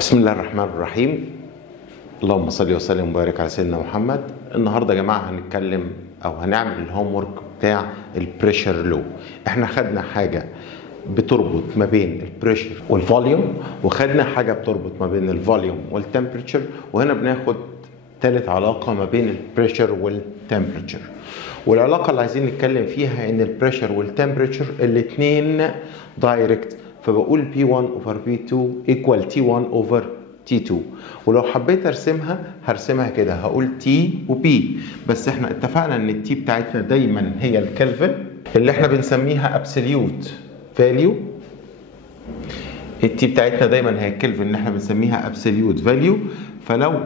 بسم الله الرحمن الرحيم. اللهم صل وسلم وبارك على سيدنا محمد. النهارده يا جماعه هنتكلم او هنعمل الهوم ورك بتاع البريشر لو. احنا خدنا حاجه بتربط ما بين البريشر والفوليوم، وخدنا حاجه بتربط ما بين الفوليوم والتمبريتشر، وهنا بناخد ثالث علاقه ما بين البريشر والتمبريتشر. والعلاقه اللي عايزين نتكلم فيها ان البريشر والتمبريتشر الاثنين دايركت، فبقول P1 over P2 equal T1 over T2. ولو حبيت هرسمها كده، هقول T و P، بس احنا اتفقنا ان التي بتاعتنا دايما هي الكلفن اللي احنا بنسميها absolute value. التي بتاعتنا دايما هي الكلفن اللي احنا بنسميها absolute value. فلو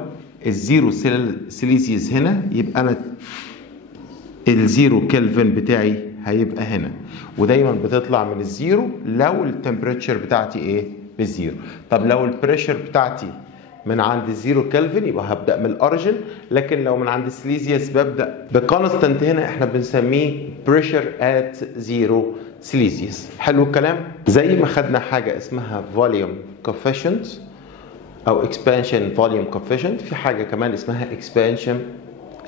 الزيرو سيليزيوس هنا، يبقى انا الزيرو كلفن بتاعي هيبقى هنا، ودايما بتطلع من الزيرو لو التمبريتشر بتاعتي ايه؟ بالزيرو. طب لو البريشر بتاعتي من عند الزيرو كلفن يبقى هبدا من الاوريجن، لكن لو من عند السيليزيوس ببدا بكونستانت هنا احنا بنسميه بريشر ات زيرو سيليزيوس. حلو الكلام؟ زي ما خدنا حاجه اسمها فوليوم كوفيشنت او اكسبانشن فوليوم كوفيشنت، في حاجه كمان اسمها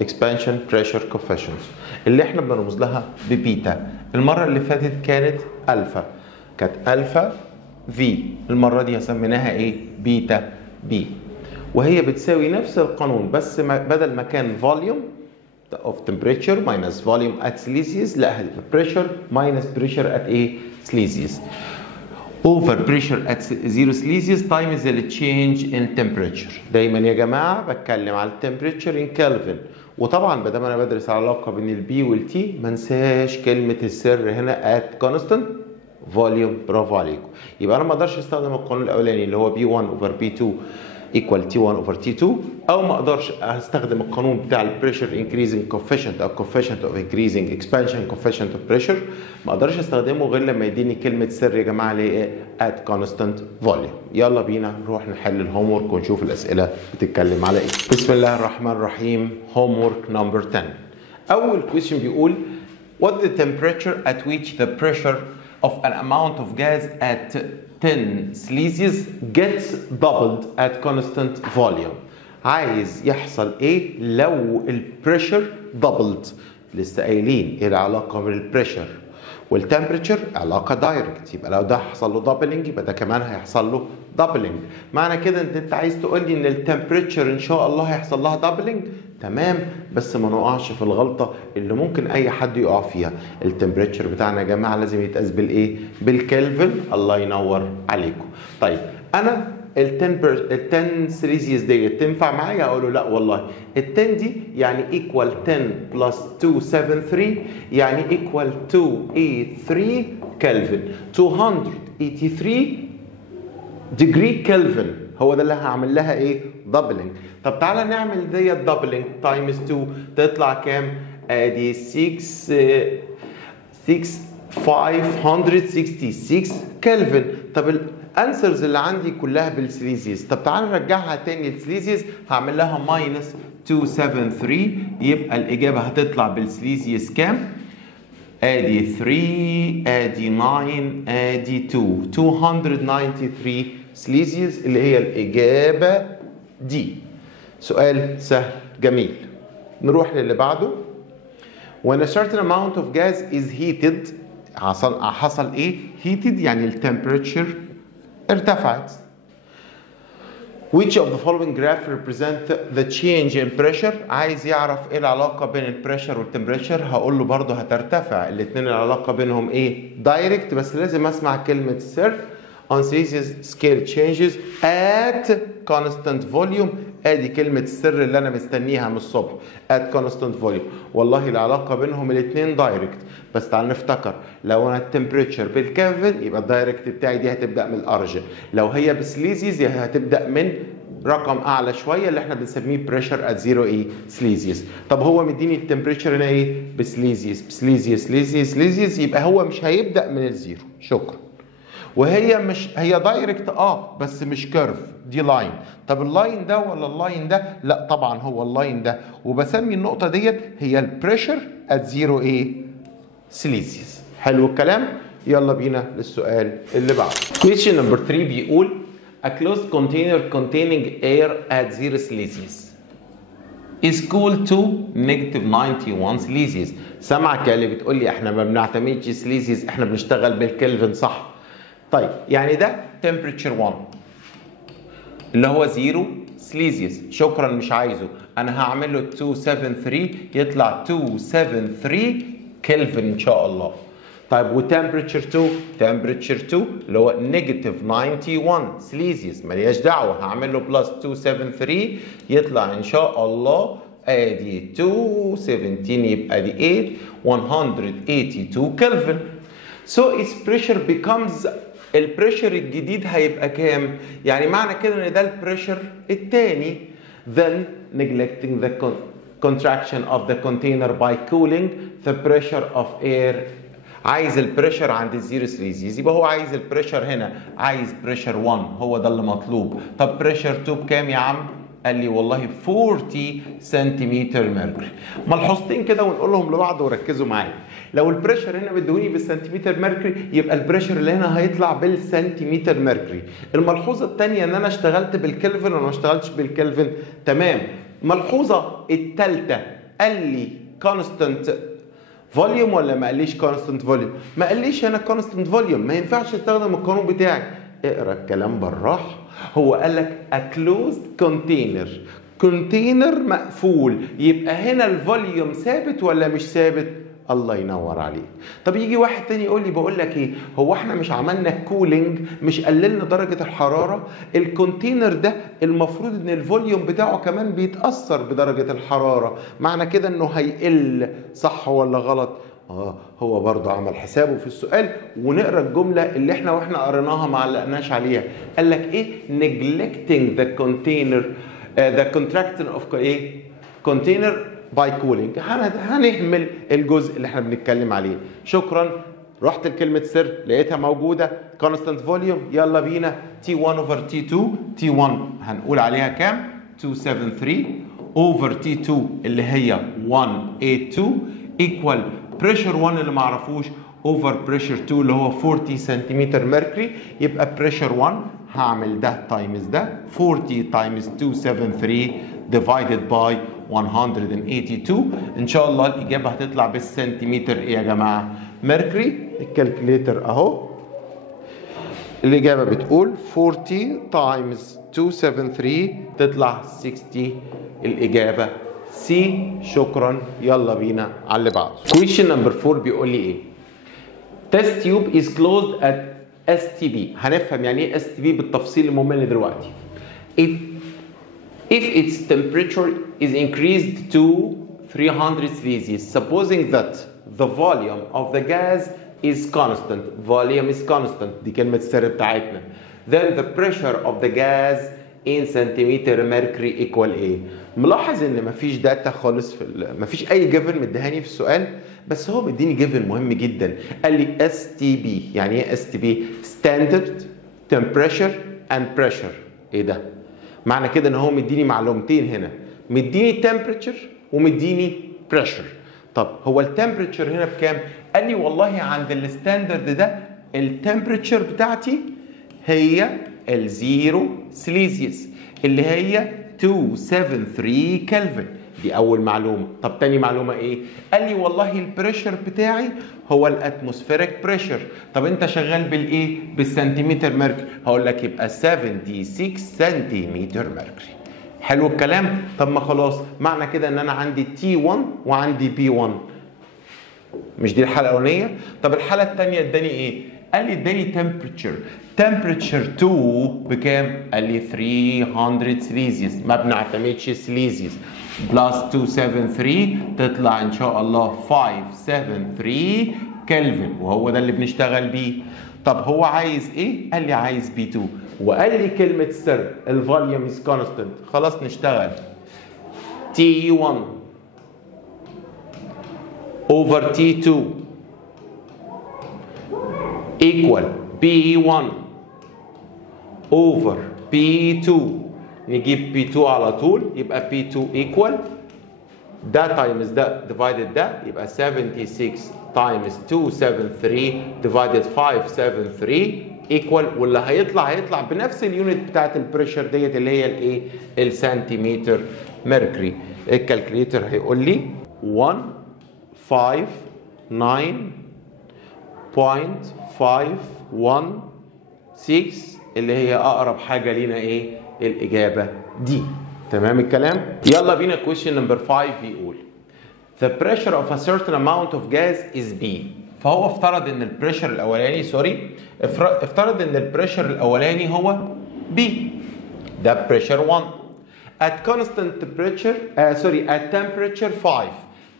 expansion pressure coefficient اللي احنا بنرمز لها ببيتا. المره اللي فاتت كانت الفا، كانت الفا في، المره دي سميناها ايه؟ بيتا بي، وهي بتساوي نفس القانون، بس بدل ما كان volume of temperature minus volume at Celsius، لا هتبقى pressure minus pressure at ايه؟ Celsius over pressure at 0 Celsius times the change in temperature. دايما يا جماعه بتكلم على التمبريتشر in Kelvin. وطبعا بدل ما انا بدرس العلاقه بين البي والتي، ما انساش كلمه السر هنا at constant volume. برافو عليكم. يبقى انا ما اقدرش استخدم القانون الاولاني اللي هو B1 over B2 equal T1 over T2، او ما اقدرش استخدم القانون بتاع البريشر increasing coefficient او coefficient of increasing expansion coefficient of pressure. ما اقدرش استخدمه غير لما يديني كلمه سر يا جماعه اللي هي at constant volume. يلا بينا نروح نحل الهوم ورك ونشوف الاسئله بتتكلم على ايه. بسم الله الرحمن الرحيم. هوم ورك نمبر 10. اول question بيقول what the temperature at which the pressure of an amount of gas at 10 Celsius gets doubled at constant volume. عايز يحصل ايه لو البريشر doubled؟ لسه قايلين ايه العلاقه بين البريشر والتمبريتشر؟ علاقه دايركت، يبقى لو ده حصل له دبلنج يبقى ده كمان هيحصل له دبلنج. معنى كده انت عايز تقول لي ان التمبريتشر ان شاء الله هيحصل لها دبلنج؟ تمام، بس ما نقعش في الغلطه اللي ممكن اي حد يقع فيها. التمبريتشر بتاعنا يا جماعه لازم يتقاس بالايه؟ بالكلفن. الله ينور عليكم. طيب انا ال 10 سيليزيوس ديت تنفع معايا؟ اقول له لا والله. ال 10 دي يعني ايكوال 10 بلس 273 يعني ايكوال 283 كلفن، 283 ديجري كلفن. هو ده اللي هعمل لها ايه؟ دبلنج. طب تعالى نعمل ديت دبلنج تايمز 2 تطلع كام؟ ادي 566 كلفن. طب الانسرز اللي عندي كلها بالسيليزيوس، طب تعالى نرجعها تاني للسيليزيوس، هعمل لها ماينس 273 يبقى الاجابه هتطلع بالسيليزيوس كام؟ ادي 3 ادي 9 ادي 2 293 سيليزيوس اللي هي الاجابه دي. سؤال سهل جميل. نروح للي بعده. when a certain amount of gas is heated، حصل ايه؟ heated يعني التمبريتشر ارتفعت. which of the following graph represent the change in pressure؟ عايز يعرف ايه العلاقه بين البريشر والتمبريتشر. هقول له برضه هترتفع، الاثنين العلاقه بينهم ايه؟ دايركت، بس لازم اسمع كلمه سر. on Celsius scale changes at constant volume. ادي كلمه السر اللي انا مستنيها من الصبح، at constant volume. والله العلاقه بينهم الاثنين دايركت، بس تعال نفتكر لو انا التمبريتشر بالكلفن يبقى الدايركت بتاعي دي هتبدا من الارجن، لو هي بسليزيوس هتبدا من رقم اعلى شويه اللي احنا بنسميه بريشر ات 0 ايه؟ سليزيوس. طب هو مديني التمبريتشر هنا ايه؟ بسليزيوس، يبقى هو مش هيبدا من الزيرو. شكرا. وهي مش هي دايركت بس مش كيرف، دي لاين. طب اللاين ده ولا اللاين ده؟ لا طبعا هو اللاين ده، وبسمي النقطه ديت هي البريشر ات 0 ايه؟ سيليزيوس. حلو الكلام. يلا بينا للسؤال اللي بعده. question number 3 بيقول a closed container containing air at 0 Celsius is cooled to negative 91 سليزيوس. سامعك اللي بتقول لي احنا ما بنعتمدش سليزيوس، احنا بنشتغل بالكلفن، صح؟ طيب يعني ده temperature 1 اللي هو 0 سليزيوس، شكرا مش عايزه، انا هعمل له 273 يطلع 273 كلفن ان شاء الله. طيب وتمبريتشر 2، تمبريتشر 2 اللي هو نيجاتيف 91 سليزيوس، مالياش دعوه، هعمل له بلس 273 يطلع ان شاء الله ادي 217 يبقى دي 182 كلفن. So its pressure becomes، البريشر الجديد هيبقى كام؟ يعني معنى كده ان ده البريشر الثاني. Then neglecting the contraction of the container by cooling the pressure of air. عايز البريشر عند الزيرو سليزيوس، يبقى هو عايز البريشر هنا، عايز بريشر 1 هو ده اللي مطلوب. طب بريشر 2 بكام يا عم؟ قال لي والله 40 سنتيمتر ميركوري. ملحوظتين كده ونقولهم لبعض وركزوا معايا. لو البريشر هنا مديهوني بالسنتيمتر ميركوري يبقى البريشر اللي هنا هيطلع بالسنتيمتر ميركوري. الملحوظه الثانيه ان انا اشتغلت بالكلفن ولا ما اشتغلتش بالكلفن؟ تمام. الملحوظه الثالثه قال لي كونستانت فوليوم ولا ما قاليش كونستانت فوليوم؟ ما قاليش هنا كونستانت فوليوم، ما ينفعش استخدم القانون بتاعي. اقرا الكلام بالراحه. هو قال لك a closed container، كونتينر مقفول، يبقى هنا الفوليوم ثابت ولا مش ثابت؟ الله ينور عليك. طب يجي واحد تاني يقول لي بقول لك ايه، هو احنا مش عملنا كولينج، مش قللنا درجه الحراره؟ الكونتينر ده المفروض ان الفوليوم بتاعه كمان بيتاثر بدرجه الحراره، معنى كده انه هيقل، صح ولا غلط؟ هو برضه عمل حسابه في السؤال. ونقرا الجمله اللي احنا قريناها ما علقناش عليها. قال لك ايه؟ neglecting the container the contraction of ايه؟ container by cooling. هنهمل الجزء اللي احنا بنتكلم عليه. شكرا. رحت لكلمه سر لقيتها موجوده constant volume. يلا بينا T1 over T2. T1 هنقول عليها كام؟ 273 over T2 اللي هي 182 equal pressure 1 اللي ما اعرفوش over pressure 2 اللي هو 40 سنتيمتر ميركوري. يبقى pressure 1 هعمل ده تايمز ده 40 تايمز 273 divided by 182. ان شاء الله الاجابه هتطلع بالسنتيمتر ايه يا جماعه؟ ميركوري. الكالكوليتر اهو. الاجابه بتقول 40 تايمز 273 تطلع 60. الاجابه سي. شكرا. يلا بينا على اللي بعده. question number 4 بيقول لي ايه؟ test tube is closed at STB. هنفهم يعني ايه STB بالتفصيل الممل دلوقتي. If its temperature is increased to 300 Celsius, supposing that the volume of the gas is constant, volume is constant، دي كلمة السر بتاعتنا. Then the pressure of the gas in centimeter mercury equal ايه؟ ملاحظ ان مفيش داتا خالص مفيش اي جيفن مديهاني في السؤال، بس هو مديني جيفن مهم جدا. قال لي STB. يعني ايه STB؟ Standard Temperature and Pressure. ايه ده؟ معنى كده ان هو مديني معلومتين هنا، مديني temperature ومديني pressure. طب هو التمبريتشر هنا بكام؟ قال لي والله عند الستاندرد ده التمبريتشر بتاعتي هي الزيرو سليزيوس اللي هي 273 كلفن. دي اول معلومه. طب تاني معلومه ايه؟ قال لي والله البريشر بتاعي هو الاتموسفيريك بريشر. طب انت شغال بالايه؟ بالسنتيمتر ميركوري. هقول لك يبقى 76 سنتيمتر ميركوري. حلو الكلام. طب ما خلاص معنى كده ان انا عندي T1 وعندي B1. مش دي الحاله الاولانيه؟ طب الحاله الثانيه اداني ايه؟ قال لي اداني تمبريتشر 2 بكام؟ قال لي 300 سليزيوس. ما بنعتمدش سليزيوس. بلس 273 تطلع ان شاء الله 573 كلفن، وهو ده اللي بنشتغل بيه. طب هو عايز ايه؟ قال لي عايز B2 وقال لي كلمه سر الفوليوم از كونستنت. خلاص نشتغل. T1 over T2 equal B1 over B2. نجيب B2 على طول يبقى B2 equal ده تايمز ده divided ده يبقى 76 times 273 divided 573 ايكوال، واللي هيطلع بنفس اليونت بتاعت البريشر ديت اللي هي الايه؟ السنتيمتر ميركوري. الكالكوليتر هيقول لي 159.516 اللي هي اقرب حاجه لينا ايه؟ الاجابه دي. تمام الكلام؟ يلا بينا question number 5 بيقول The pressure of a certain amount of gas is B. فهو افترض ان البريشر الاولاني افترض ان البريشر الاولاني هو B. ده بريشر 1 at constant temperature at temperature 5.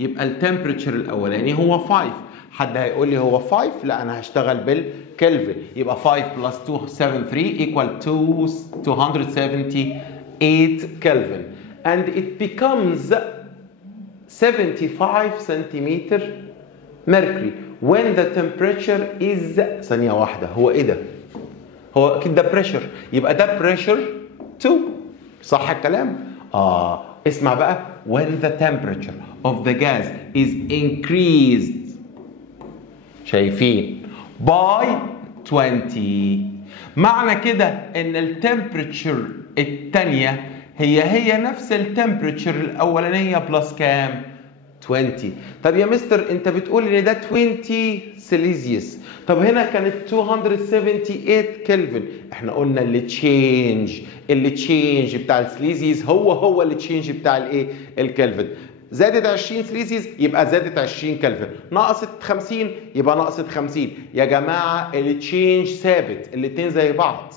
يبقى التمبريتشر الاولاني هو 5. حد هيقول لي هو 5؟ لا انا هشتغل بالكلفن. يبقى 5 plus 273 equal to 278 Kelvin and it becomes 75 centimeter mercury when the temperature is ثانية واحدة. هو ايه ده؟ هو اكيد ده بريشر، يبقى ده بريشر 2 صح الكلام؟ اسمع بقى when the temperature of the gas is increased شايفين by 20. معنى كده ان التمبريتشر الثانيه هي نفس التمبريتشر الاولانيه بلس كام؟ 20. طب يا مستر انت بتقول ان ده 20 سيليزيوس، طب هنا كانت 278 كلفن. احنا قلنا اللي تشينج بتاع السيليزيوس هو اللي تشينج بتاع الايه؟ الكلفن. زادت 20 سيليزيوس يبقى زادت 20 كلفن، نقصت 50 يبقى نقصت 50. يا جماعه التشينج ثابت، الاثنين زي بعض،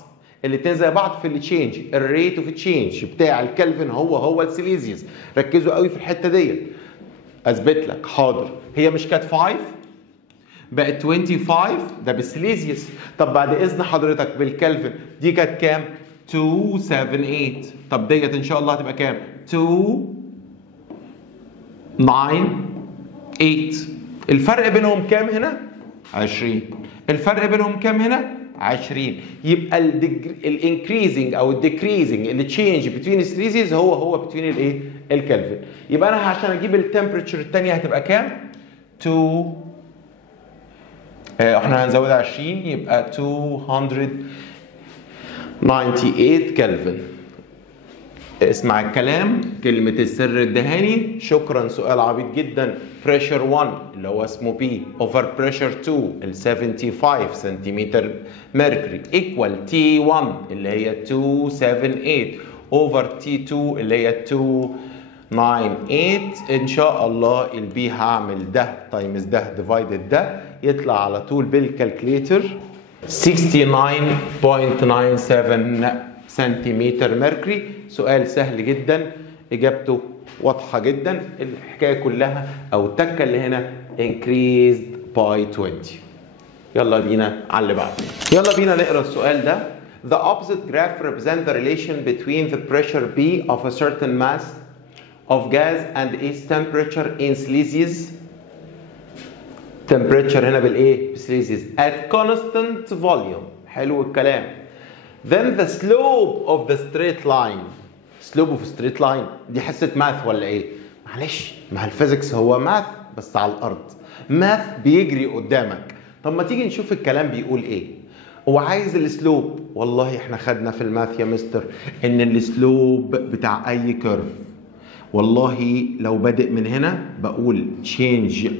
في التشينج. الريت اوف تشينج بتاع الكلفن هو السيليزيوس. ركزوا قوي في الحته ديت. اثبت لك حاضر. هي مش كانت 5 بقت 25 ده بالسيليزيوس. طب بعد اذن حضرتك بالكلفن دي كانت كام؟ 278. طب ديت ان شاء الله هتبقى كام؟ 298. الفرق بينهم كام هنا؟ 20. الفرق بينهم كام هنا؟ 20. يبقى الانكريزنج او الديكريزنج اللي تشينج بتوين السيليزيوس هو بتوين الايه؟ الكلفن. يبقى انا عشان اجيب التمبريتشر الثانيه هتبقى كام؟ احنا هنزود 20 يبقى 298 كلفن. اسمع الكلام، كلمة السر الدهاني. شكرا. سؤال عبيط جدا. بريشر 1 اللي هو اسمه بي اوفر بريشر 2 ال 75 سنتيمتر ميركوري ايكوال تي 1 اللي هي 278 اوفر تي 2 اللي هي 298. ان شاء الله البي هعمل ده تايمز ده ديفايدد ده يطلع على طول بالكالكليتر 69.97 سنتيمتر ميركوري. سؤال سهل جدا، اجابته واضحه جدا. الحكايه كلها او التكه اللي هنا increased by 20. يلا بينا على اللي بعده. يلا بينا نقرا السؤال ده. The opposite graph represents the relation between the pressure B of a certain mass of gas and its temperature in Celsius. temperature هنا بالايه؟ بسليزيوس at constant volume. حلو الكلام. Then the slope of the straight line. slope of straight line دي حصة ماث ولا ايه؟ معلش، ما الفيزيكس هو ماث بس على الارض. ماث بيجري قدامك. طب ما تيجي نشوف الكلام بيقول ايه. هو عايز السلوب. والله احنا خدنا في الماث يا مستر ان السلوب بتاع اي كيرف والله لو بادئ من هنا بقول change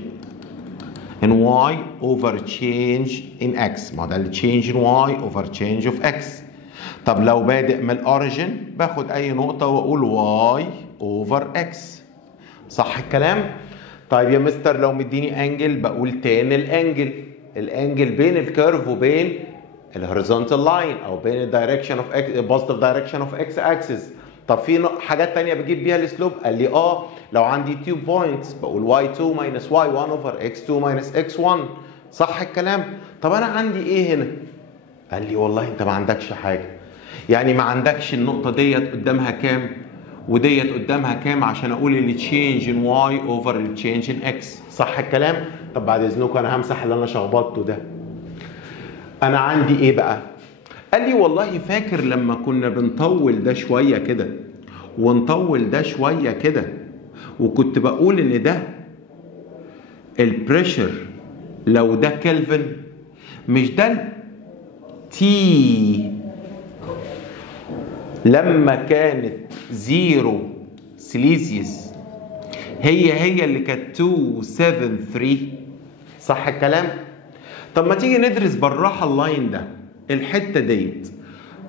in y over change in x. ما ده change in y over change of x. طب لو بادئ من الاوريجن باخد اي نقطة واقول y over x. صح الكلام؟ طيب يا مستر لو مديني انجل بقول تاني الانجل بين الكيرف وبين الهوريزونتال لاين او بين الدايركشن اوف اكس بوزيتيف دايركشن اوف اكس اكسس. طب في حاجات تانية بجيب بيها السلوب؟ قال لي لو عندي 2 بوينتس بقول y2 minus y1 over x2 minus x1. صح الكلام؟ طب انا عندي ايه هنا؟ قال لي والله انت ما عندكش حاجة. يعني ما عندكش النقطة ديت قدامها كام وديت قدامها كام عشان اقول اللي change in y over اللي change in x. صح الكلام؟ طب بعد اذنكم انا همسح اللي انا شخبطته ده. انا عندي ايه بقى؟ قال لي والله فاكر لما كنا بنطول ده شوية كده ونطول ده شوية كده وكنت بقول ان ده البريشر لو ده كلفن، مش ده تي لما كانت 0 سيليزيوس هي اللي كانت 273، صح الكلام؟ طب ما تيجي ندرس بالراحه اللاين ده، الحته ديت.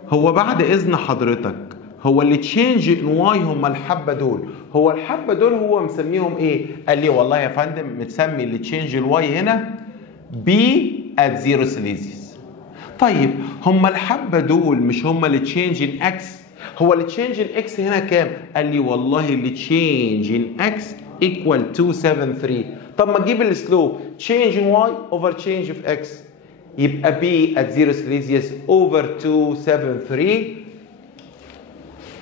هو بعد اذن حضرتك، هو اللي تشينج ان واي هم الحبه دول، هو الحبه دول هو مسميهم ايه؟ قال لي والله يا فندم متسمي اللي تشينج الواي هنا بي ات 0 سيليزيوس. طيب هم الحبه دول مش هم اللي تشينج ان اكس؟ هو اللي تشينج ان اكس هنا كام؟ قال لي والله اللي تشينج ان اكس ايكوال 273. طب ما تجيب السلوب تشينج ان واي اوفر تشينج في اكس، يبقى بي ات 0 سيليزيوس اوفر 273.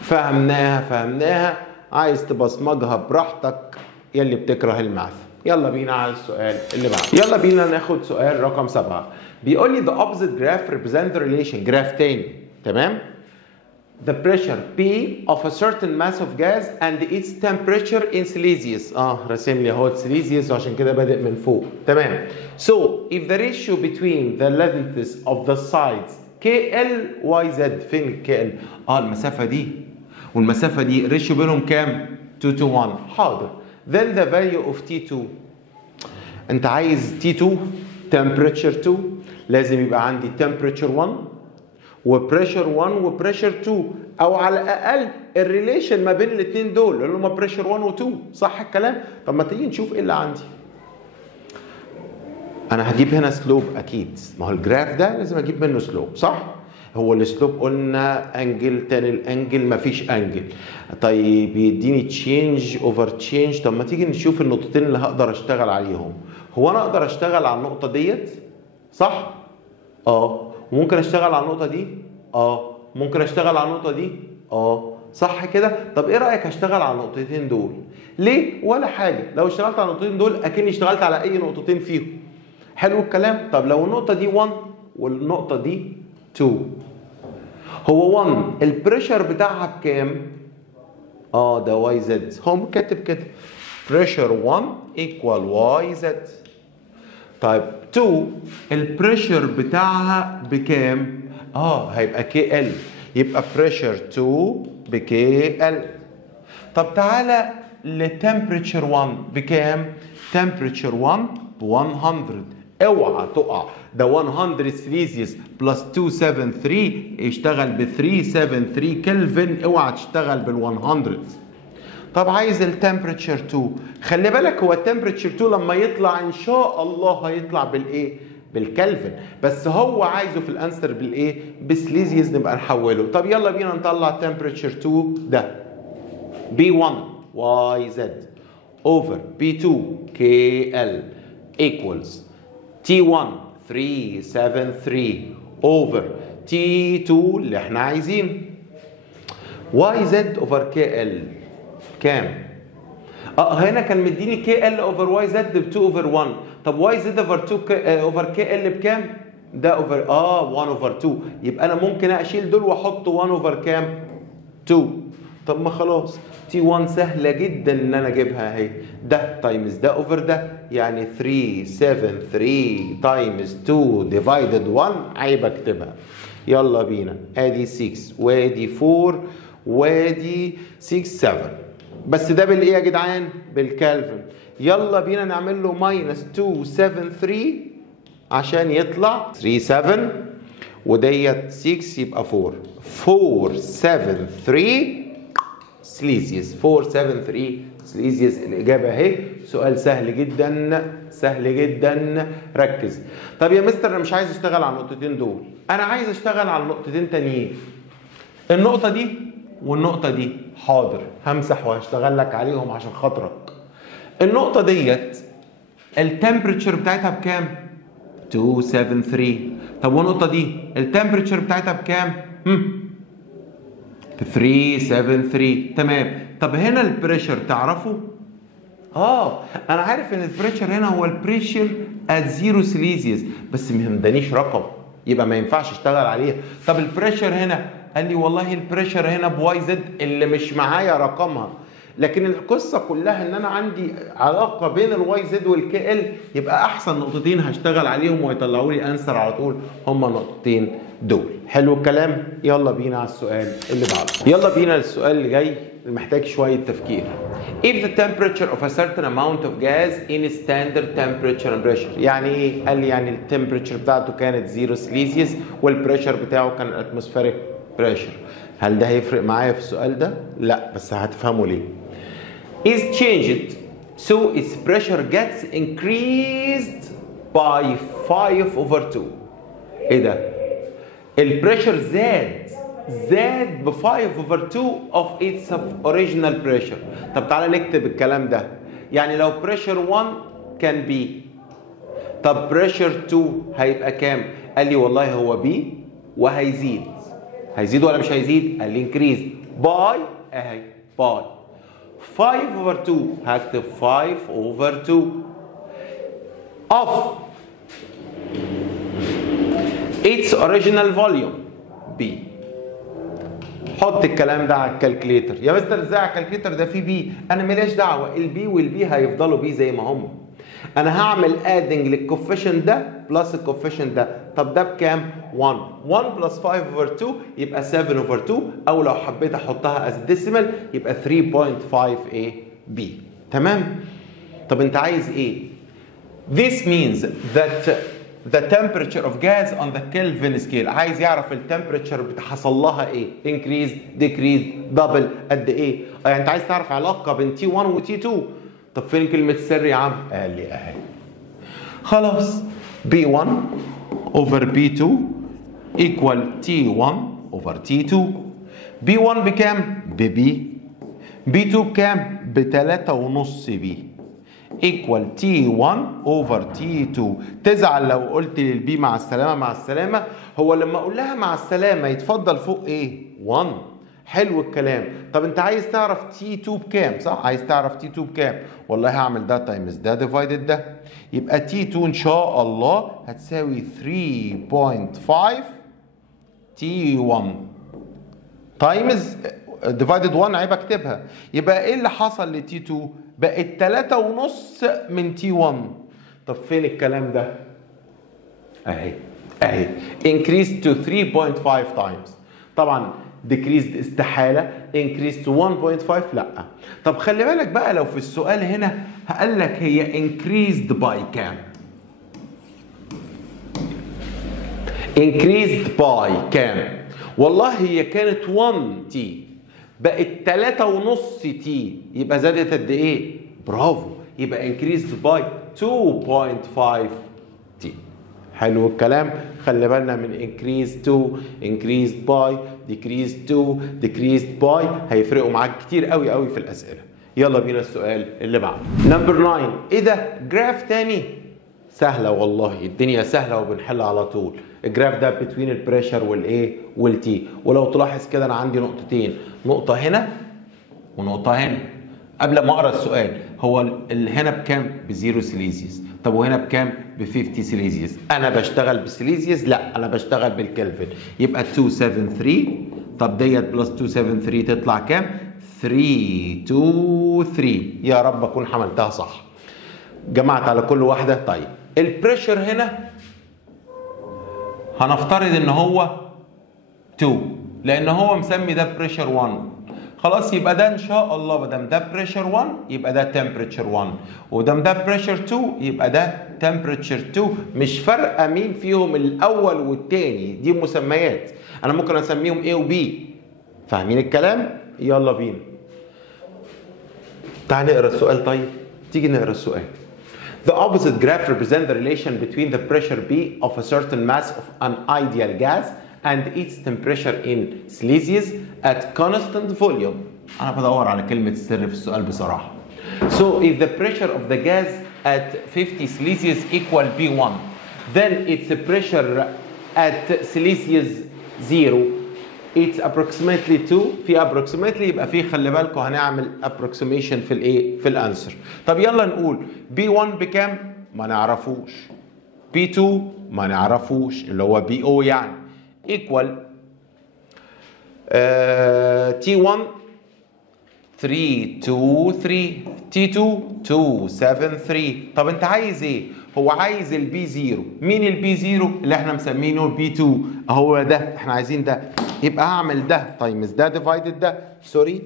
فهمناها، عايز تبصمجها براحتك يلي بتكره الماث. يلا بينا على السؤال اللي بعده. يلا بينا ناخد سؤال رقم 7. بيقول لي the opposite graph represent the relation، جراف تاني، تمام؟ the pressure P of a certain mass of gas and its temperature in Celsius. راسم لي اهو Celsius وعشان كده بادئ من فوق، تمام. So if the ratio between the lengths of the sides KL YZ، فين KL؟ المسافة دي والمسافة دي الريشيو بينهم كام؟ 2 to 1. حاضر. Then the value of T2، انت عايز T2 temperature 2، لازم يبقى عندي temperature 1 وبريشر 1 وبريشر 2، او على الاقل الريليشن ما بين الاثنين دول اللي هم بريشر 1 و2، صح الكلام؟ طب ما تيجي نشوف ايه اللي عندي. انا هجيب هنا سلوب اكيد، ما هو الجراف ده لازم اجيب منه سلوب، صح؟ هو السلوب قلنا انجل تاني الانجل مفيش انجل. طيب يديني تشينج اوفر تشينج. طب ما تيجي نشوف النقطتين اللي هقدر اشتغل عليهم. هو انا اقدر اشتغل على النقطه ديت، صح؟ ممكن اشتغل على النقطه دي، ممكن اشتغل على النقطه دي، صح كده؟ طب ايه رايك اشتغل على النقطتين دول؟ ليه؟ ولا حاجه، لو اشتغلت على النقطتين دول اكني اشتغلت على اي نقطتين فيهم. حلو الكلام؟ طب لو النقطه دي 1 والنقطه دي 2، هو 1 البريشر بتاعها بكام؟ ده واي زد، هو كاتب كده بريشر 1 ايكوال واي زد. طيب 2 البريشر بتاعها بكام؟ هيبقى كي ال، يبقى بريشر 2 بكي ال. طب تعالى لتمبريتشر 1 بكام؟ تمبريتشر 1 ب 100. اوعى تقع، ده 100 سيليزيوس بلس 273 يشتغل ب 373 كلفن، اوعى تشتغل بال 100. طب عايز التمبريتشر 2، خلي بالك هو التمبريتشر 2 لما يطلع ان شاء الله هيطلع بالايه؟ بالكلفن، بس هو عايزه في الانسر بالايه؟ بسليزيوس، نبقى نحوله. طب يلا بينا نطلع تمبريتشر 2 ده B1 YZ over B2 KL equals T1 373 over T2 اللي احنا عايزينه. YZ over KL كام؟ هنا كان مديني KL over YZ ب 2 over 1. طب YZ over 2 over KL بكام؟ ده over 1 over 2. يبقى انا ممكن اشيل دول واحط 1 over كام؟ 2. طب ما خلاص T1 سهله جدا ان انا اجيبها اهي، ده تايمز ده اوفر ده، يعني 373 تايمز 2 ديفايدد 1، عيب اكتبها. يلا بينا، ادي 6 وادي 4 وادي 6 7، بس ده بالايه يا جدعان؟ بالكالفن. يلا بينا نعمل له ماينس 273 عشان يطلع 37 وديت 6 يبقى 473 سليزيوس. 473 سليزيوس الاجابه اهي. سؤال سهل جدا سهل جدا، ركز. طب يا مستر انا مش عايز اشتغل على النقطتين دول، انا عايز اشتغل على نقطتين تانيين، النقطه دي والنقطه دي. حاضر، همسح وهشتغل لك عليهم عشان خاطرك. النقطه ديت التمبريتشر بتاعتها بكام؟ 273. طب والنقطه دي التمبريتشر بتاعتها بكام؟ 373. تمام. طب هنا البريشر تعرفه؟ انا عارف ان البريشر هنا هو البريشر ات 0 سيليزيوس، بس ما يهمنيش رقم، يبقى ما ينفعش اشتغل عليه. طب البريشر هنا، قال لي والله البريشر هنا بواي زد اللي مش معايا رقمها، لكن القصه كلها ان انا عندي علاقه بين الواي زد والكي ال، يبقى احسن نقطتين هشتغل عليهم ويطلعوا لي انسر على طول هما نقطتين دول. حلو الكلام؟ يلا بينا على السؤال اللي بعده. يلا بينا للسؤال اللي جاي اللي محتاج شوية تفكير. If the temperature of a certain amount of gas in standard temperature and pressure. يعني ايه؟ قال لي يعني التمبريتشر بتاعته كانت 0 سيليزيوس والبريشر بتاعه كان اتموسفيريك بريشر. هل ده هيفرق معايا في السؤال ده؟ لا، بس هتفهموا ليه. Is changed so its pressure gets increased by 5/2. ايه ده؟ البريشر زاد ب 5/2 of its original pressure. طب تعالى نكتب الكلام ده. يعني لو بريشر 1 كان B، طب بريشر 2 هيبقى كام؟ قال لي والله هو B هيزيد ولا مش هيزيد؟ قال لي increase باي اهي باي 5/2. هكتب 5/2 of its original volume B. حط الكلام ده على الكالكليتر. يا مستر ازاي على الكالكليتر ده فيه بي؟ انا ماليش دعوه، البي والبي هيفضلوا بي زي ما هم. انا هعمل ادنج للكوفيشنت ده بلس الكوفيشنت ده. طب ده بكام؟ 1 بلس 5/2 يبقى 7/2، او لو حبيت احطها از ديسيمال يبقى 3.5 A B. تمام؟ طب انت عايز ايه؟ This means that the temperature of gas on the Kelvin scale. عايز يعرف التمبريتشر حصل لها ايه؟ increase decrease دبل قد ايه؟ يعني انت عايز تعرف علاقه بين T1 و T2. طب فين كلمه السر يا عم؟ قال لي اهي. خلاص B1 over B2 equal T1 over T2. B1 بكام؟ ب B2 بكام؟ ب3.5 B equal T1 over T2. تزعل لو قلت للبي مع السلامة. هو لما اقول لها مع السلامة يتفضل فوق ايه؟ 1. حلو الكلام. طب انت عايز تعرف T2 بكام صح؟ عايز تعرف T2 بكام؟ والله هعمل ده تايمز ده ديفايدد ده، يبقى T2 ان شاء الله هتساوي 3.5 T1 تايمز ديفايدد 1. عيب اكتبها. يبقى ايه اللي حصل ل T2؟ بقت 3.5 من T1. طب فين الكلام ده؟ اهي increased to 3.5 times. طبعا decreased استحالة، increased to 1.5 لا. طب خلي بالك بقى لو في السؤال هنا هقول لك هي increased by كام؟ increased by كام؟ والله هي كانت 1 T بقت 3.5 تي، يبقى زادت قد ايه؟ برافو، يبقى increased by 2.5 تي. حلو الكلام. خلي بالنا من increased to increased by decreased to decreased by هيفرقوا معاك كتير قوي في الاسئله. يلا بينا السؤال اللي بعده. نمبر 9. ايه ده؟ جراف تاني؟ سهله والله، الدنيا سهله وبنحل على طول. الجراف ده بين البريشر والايه والتي. ولو تلاحظ كده انا عندي نقطتين، نقطه هنا ونقطه هنا. قبل ما اقرا السؤال، هو هنا بكام؟ ب0 سيليزيوس. طب وهنا بكام؟ ب50 سيليزيوس. انا بشتغل بالسيليزيوس؟ لا، انا بشتغل بالكلفن. يبقى 273. طب ديت بلس 273 تطلع كام؟ 323. يا رب اكون حملتها صح. جمعت على كل واحده. طيب البريشر هنا هنفترض ان هو 2، لان هو مسمي ده بريشر 1. خلاص يبقى ده ان شاء الله مادام ده بريشر 1 يبقى ده تمبريتشر 1، ودام ده بريشر 2 يبقى ده تمبريتشر 2. مش فارقه مين فيهم الاول والثاني، دي مسميات انا ممكن اسميهم A و B. فاهمين الكلام؟ يلا بينا. تعال نقرا السؤال. طيب تيجي نقرا السؤال. The opposite graph represents the relation between the pressure B of a certain mass of an ideal gas and its temperature in Celsius at constant volume. أنا بدور على كلمة السر في السؤال بصراحة. So if the pressure of the gas at 50 Celsius equal B1, then its pressure at Celsius 0 it's approximately 2. في approximately يبقى في، خلي بالكم هنعمل approximation في الايه؟ في الانسر. طب يلا نقول B1 بكام؟ ما نعرفوش. B2 ما نعرفوش اللي هو BO يعني equal T1 323 T2 273. طب انت عايز ايه؟ هو عايز البي 0. مين البي 0 اللي احنا مسمينه البي 2؟ هو ده، احنا عايزين ده. يبقى هعمل ده تايمز ده ديفايدد ده، سوري،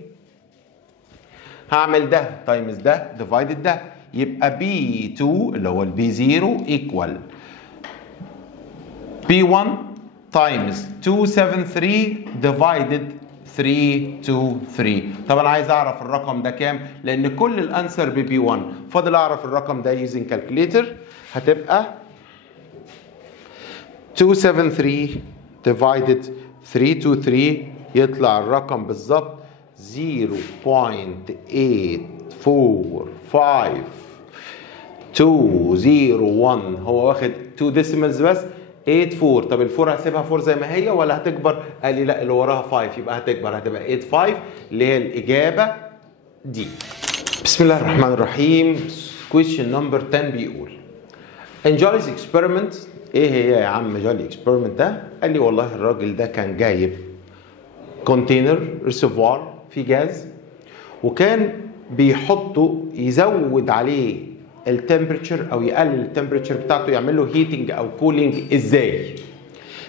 هعمل ده تايمز ده ديفايدد ده، يبقى بي 2 اللي هو البي 0 ايكوال بي 1 تايمز 273 ديفايدد 323. طبعا عايز اعرف الرقم ده كام لان كل الانسر ببي 1. فاضل اعرف الرقم ده يوزنج كالكوليتر. هتبقى 273 divided 323 يطلع الرقم بالظبط 0.845 هو واخد 2 decimals بس 84. طب الفور هسيبها 4 زي ما هي ولا هتكبر؟ قال لي لا اللي وراها 5 يبقى هتكبر، هتبقى 85 اللي هي الاجابه دي. بسم الله الرحمن الرحيم. question number 10 بيقول Enjoy's experiment. ايه هي يا عم جولي اكسبيرمنت ده؟ قال لي والله الراجل ده كان جايب كونتينر ريسيفوار فيه جاز وكان بيحطه يزود عليه التمبريتشر او يقلل التمبريتشر بتاعته، يعمل له هيتنج او كولينج. ازاي؟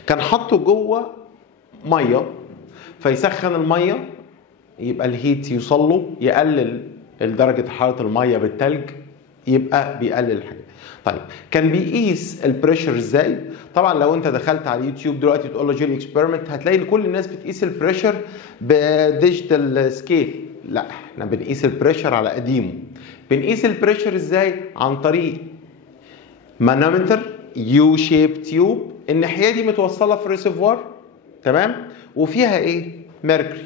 كان حاطه جوه ميه فيسخن الميه يبقى الهيت يوصل له، يقلل درجه حراره الميه بالتلج يبقى بيقلل الحاجه. طيب كان بيقيس البريشر ازاي؟ طبعا لو انت دخلت على اليوتيوب دلوقتي تقول له جيلي اكسبيرمنت هتلاقي ان كل الناس بتقيس البريشر بديجيتال سكيل. لا احنا بنقيس البريشر على قديمه. بنقيس البريشر ازاي؟ عن طريق مانومتر يو شيب تيوب، الناحيه دي متوصله في ريسيفوار تمام وفيها ايه؟ ميركوري.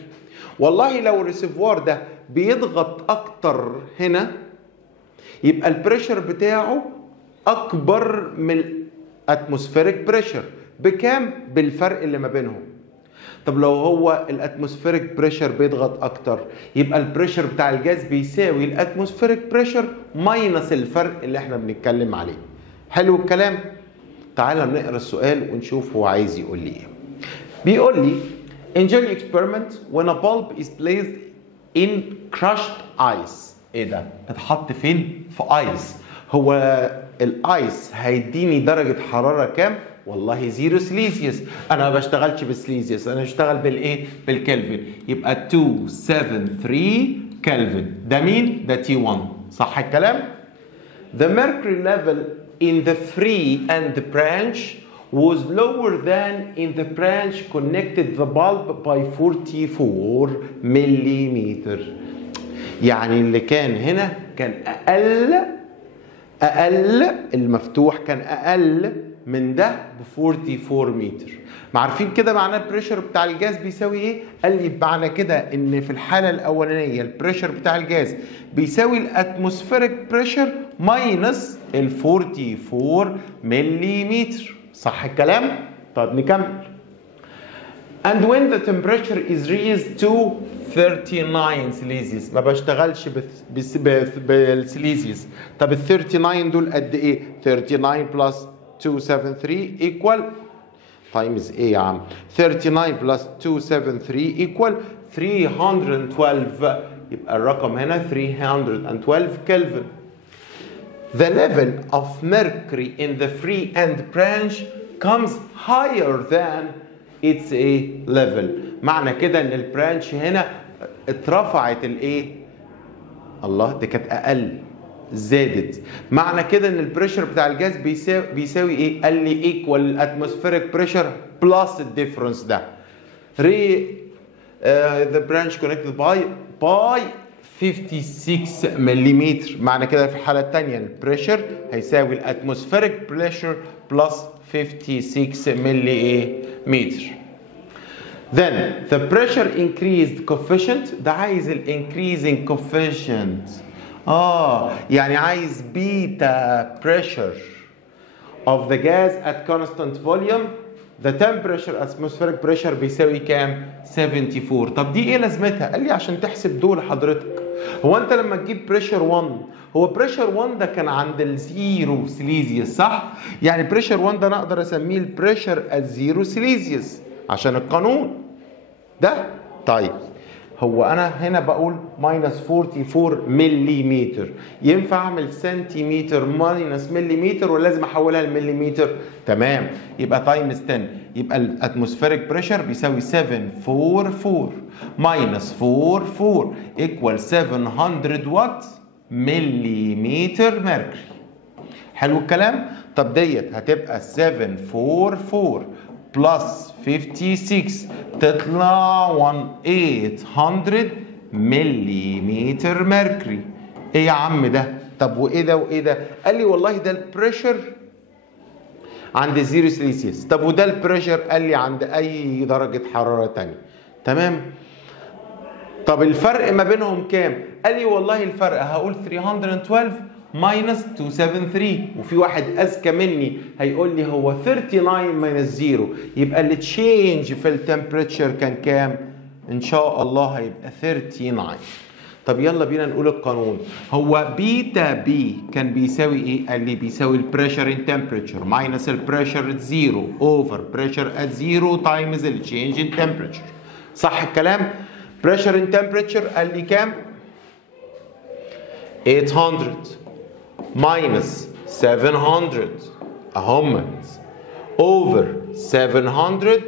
والله لو الريسيفوار ده بيضغط اكتر هنا يبقى البريشر بتاعه اكبر من الاتموسفيريك بريشر. بكام؟ بالفرق اللي ما بينهم. طب لو هو الاتموسفيريك بريشر بيضغط اكتر يبقى البريشر بتاع الجاز بيساوي الاتموسفيريك بريشر ماينس الفرق اللي احنا بنتكلم عليه. حلو الكلام؟ تعالى نقرا السؤال ونشوف هو عايز يقول لي ايه. بيقول لي In jelly experiment when a bulb is placed in crushed ice. ايه ده؟ اتحط فين؟ في ايس. هو الايس هيديني درجة حرارة كام؟ والله 0 سليزيوس. انا ما بشتغلش بالسليزيوس، انا بشتغل بالايه؟ بالكلفن. يبقى 273 كلفن. ده مين؟ ده T1. صح الكلام؟ The mercury level in the free end branch was lower than in the branch connected the bulb by 44 millimeter. يعني اللي كان هنا كان اقل المفتوح كان اقل من ده ب 44 متر. ما عارفين كده معناه البريشر بتاع الجاز بيساوي ايه؟ قال لي معنى كده ان في الحاله الاولانيه البريشر بتاع الجاز بيساوي الاتموسفيريك بريشر ماينس ال 44 مليمتر. صح الكلام؟ طب نكمل. And when the temperature is raised to 39 سليزيوس. ما بشتغلش بالسليزيوس. طب ال 39 دول قد ايه؟ 39 plus 273 equal times ايه يا عم؟ 39 plus 273 equal 312. يبقى الرقم هنا 312 كلفن. The level of mercury in the free end branch comes higher than its a level. معنى كده ان البرانش هنا اترفعت الايه؟ الله دي كانت اقل زادت. معنى كده ان البريشر بتاع الجاز بيساوي ايه؟ قال لي ايكوال الاتموسفيريك بريشر بلس الديفرنس ده. the branch connected by 56 ملم. معنى كده في الحالة الثانية البريشر هيساوي الاتموسفيريك بريشر بلس 56 ملم. Then the pressure increased coefficient. ده عايز ال increasing coefficient. يعني عايز beta pressure of the gas at constant volume. The temperature atmospheric pressure بيساوي كام؟ 74. طب دي ايه لازمتها؟ قال لي عشان تحسب دول حضرتك. هو انت لما تجيب بريشر 1 هو بريشر 1 ده كان عند الزيرو سيليزيوس صح؟ يعني بريشر 1 ده انا اقدر اسميه البريشر الزيرو سيليزيوس عشان القانون ده. طيب هو انا هنا بقول ماينس 44 مليمتر، ينفع اعمل سنتيمتر ماينس مليمتر ولا لازم احولها لمليمتر؟ تمام، يبقى تايمز 10، يبقى الاتموسفيريك بريشر بيساوي 744 ماينس 44 ايكوال 700 وات مليمتر ميركوري. حلو الكلام؟ طب ديت هتبقى 744 بلس 56 تطلع 1800 مليمتر ميركوري. ايه يا عم ده؟ طب وايه ده وايه ده؟ قال لي والله ده البريشر عند 0 سيليسيوس. طب وده البريشر قال لي عند اي درجة حرارة تانية. تمام؟ طب الفرق ما بينهم كام؟ قال لي والله الفرق هقول 312 ماينس 273، وفي واحد اذكى مني هيقول لي هو 39 ماينس 0، يبقى التشينج في التمبريتشر كان كام؟ ان شاء الله هيبقى 39. طب يلا بينا نقول القانون. هو بيتا بي كان بيساوي ايه؟ قال لي بيساوي البريشر ان تمبريتشر ماينس البريشر ات 0 اوفر بريشر ات 0 تايمز التشينج ان تمبريتشر. صح الكلام؟ بريشر ان تمبريتشر قال لي كام؟ 800 ماينس 700 اهمت اوفر 700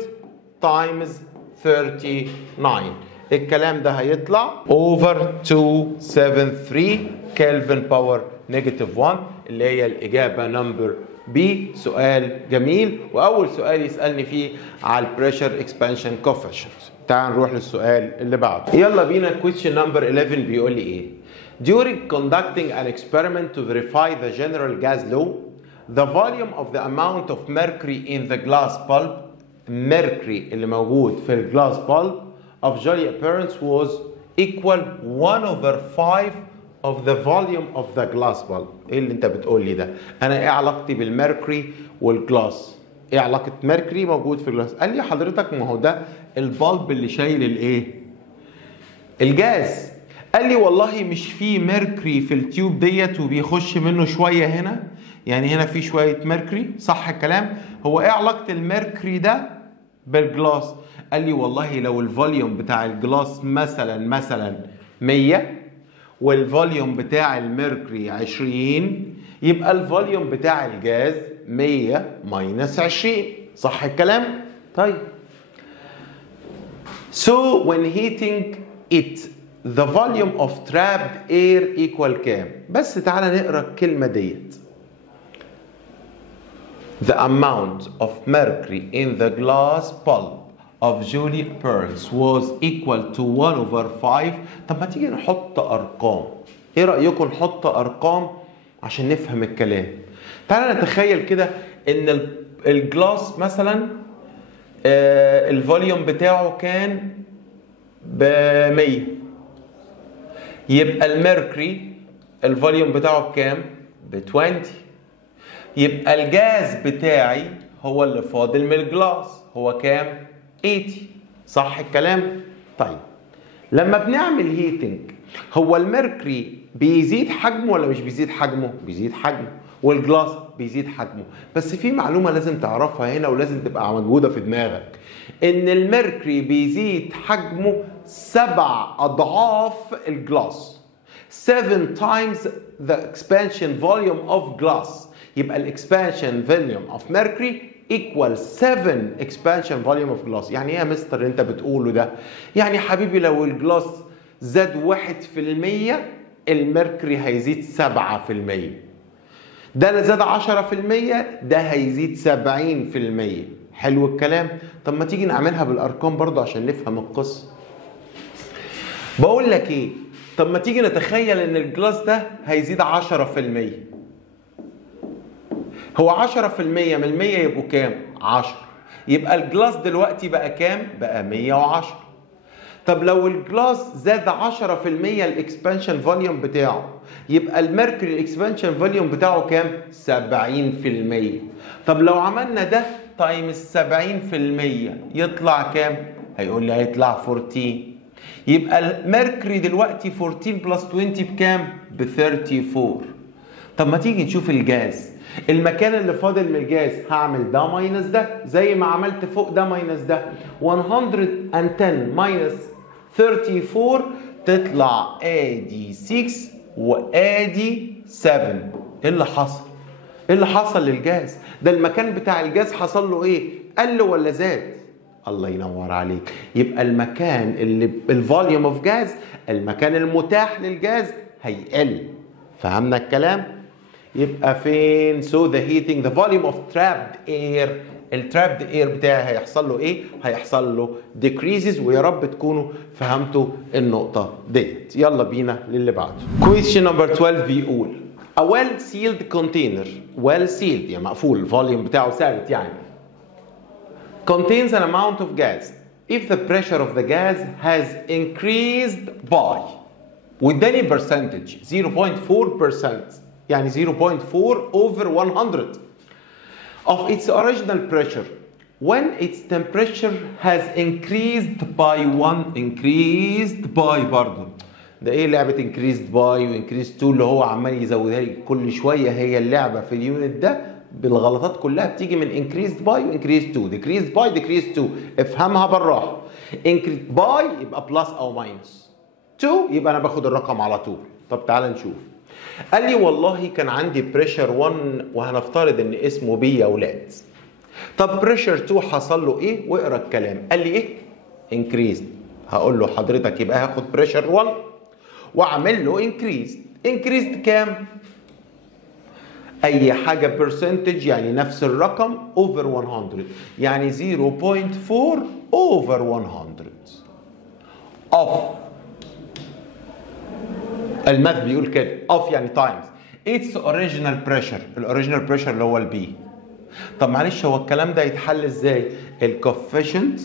تايمز 39. الكلام ده هيطلع اوفر 273 كلفن باور نيجاتيف 1 اللي هي الاجابه نمبر بي. سؤال جميل، واول سؤال يسالني فيه على البريشر اكسبانشن كوفيشنت. تعال نروح للسؤال اللي بعده. يلا بينا question number 11 بيقول لي ايه؟ During conducting an experiment to verify the general gas law, the volume of the amount of mercury in the glass bulb, mercury اللي موجود في الجلاس bulb of Joule appearance was equal 1/5 of the volume of the glass bulb. ايه اللي انت بتقول لي ده؟ انا ايه علاقتي بالميركوري والجلاس؟ ايه علاقة ميركوري موجود في الجلاس؟ قال لي حضرتك ما هو ده البالب اللي شايل الايه؟ الجاز. قال لي والله مش في ميركوري في التيوب ديت وبيخش منه شويه هنا، يعني هنا في شويه ميركوري. صح الكلام؟ هو ايه علاقه الميركوري ده بالجلاس؟ قال لي والله لو الفوليوم بتاع الجلاس مثلا 100 والفوليوم بتاع الميركوري 20، يبقى الفوليوم بتاع الجاز 100 ماينس 20. صح الكلام؟ طيب so when heating it the volume of trapped air equal كام؟ بس تعالى نقرا الكلمة ديت. The amount of mercury in the glass pulp of Joule appearance was equal to 1/5. طب ما تيجي نحط أرقام. إيه رأيكم نحط أرقام عشان نفهم الكلام؟ تعالى نتخيل كده إن الجلاس مثلا الفوليوم بتاعه كان ب 100، يبقى الميركوري الفوليوم بتاعه بكام؟ ب 20. يبقى الجاز بتاعي هو اللي فاضل من الجلاس هو كام؟ 80. صح الكلام؟ طيب لما بنعمل هيتنج هو الميركوري بيزيد حجمه ولا مش بيزيد حجمه؟ بيزيد حجمه، والجلاس بيزيد حجمه. بس في معلومة لازم تعرفها هنا ولازم تبقى موجودة في دماغك، ان الميركوري بيزيد حجمه 7 أضعاف الجلاس. 7 times the expansion volume of glass. يبقى الاكسبانشن فوليوم اوف ميركوري equal 7 expansion volume of glass. يعني ايه يا مستر اللي انت بتقوله ده؟ يعني حبيبي لو الجلاس زاد 1% الميركوري هيزيد 7%. ده اللي زاد 10% ده هيزيد 70%. حلو الكلام؟ طب ما تيجي نعملها بالارقام برضه عشان نفهم القصه. بقول لك ايه؟ طب ما تيجي نتخيل ان الجلاس ده هيزيد 10%. هو 10% من 100 يبقوا كام؟ 10. يبقى الجلاس دلوقتي بقى كام؟ بقى 110. طب لو الجلاس زاد 10% الاكسبانشن فوليوم بتاعه يبقى الميركوري الاكسبانشن فوليوم بتاعه كام؟ 70%. طب لو عملنا ده تايمز 70% يطلع كام؟ هيقول لي هيطلع 14. يبقى الميركوري دلوقتي 14 بلس 20 بكام؟ ب 34. طب ما تيجي نشوف الجاز. المكان اللي فاضل من الجاز هعمل ده ماينس ده زي ما عملت فوق ده ماينس ده. 110 ماينس 34 تطلع ادي 6 وادي 7. ايه اللي حصل؟ ايه اللي حصل للجاز؟ ده المكان بتاع الجاز حصل له ايه؟ قل ولا زاد؟ الله ينور عليك. يبقى المكان اللي الفوليوم اوف جاز، المكان المتاح للجاز هيقل. فهمنا الكلام؟ يبقى فين؟ so the heating the volume of trapped air، الترابد اير بتاعي هيحصل له ايه؟ هيحصل له decreases. ويا رب تكونوا فهمتوا النقطة ديت. يلا بينا للي بعده. question number 12 بيقول a well sealed container، well sealed يعني مقفول، الفوليوم بتاعه ثابت يعني، contains an amount of gas if the pressure of the gas has increased by، واداني percentage 0.4%، يعني 0.4 over 100 of its original pressure when its temperature has increased by 1. increased by برضه ده ايه لعبة increased by و increased to اللي هو عمال يزودها لي كل شوية؟ هي اللعبة في اليونت ده بالغلطات كلها بتيجي من increased by و increased to، decreased by decreased to. افهمها بالراحة. increased by يبقى plus او minus، to يبقى انا باخد الرقم على طول. طب تعال نشوف. قال لي والله كان عندي بريشر 1 وهنفترض ان اسمه بي يا ولاد. طب بريشر 2 حصل له ايه؟ واقرا الكلام. قال لي ايه؟ increased. هقول له حضرتك يبقى هاخد بريشر 1 واعمل له increased. increased كام؟ اي حاجه برسنتج يعني نفس الرقم over 100، يعني 0.4 over 100 of، الماث بيقول كده of يعني times its original pressure، الاوريجينال بريشر اللي هو البي. طب معلش هو الكلام ده يتحل ازاي؟ الكوفيشنت